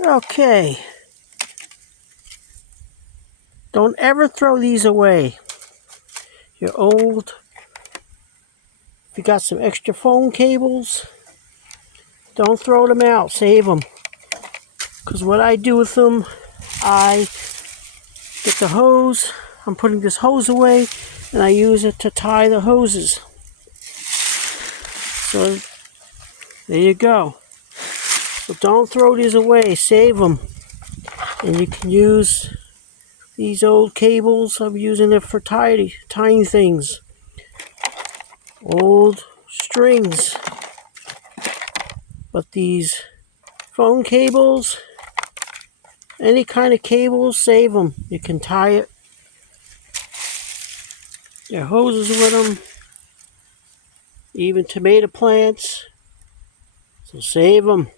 Okay. Don't ever throw these away. You're old. If you got some extra phone cables, don't throw them out. Save them. Because what I do with them, I get the hose. I'm putting this hose away, and I use it to tie the hoses. So there you go. So don't throw these away. Save them. And you can use these old cables. I'm using it for tying things. Old strings. But these phone cables, any kind of cables, save them. You can tie it. Your hoses with them. Even tomato plants. So save them.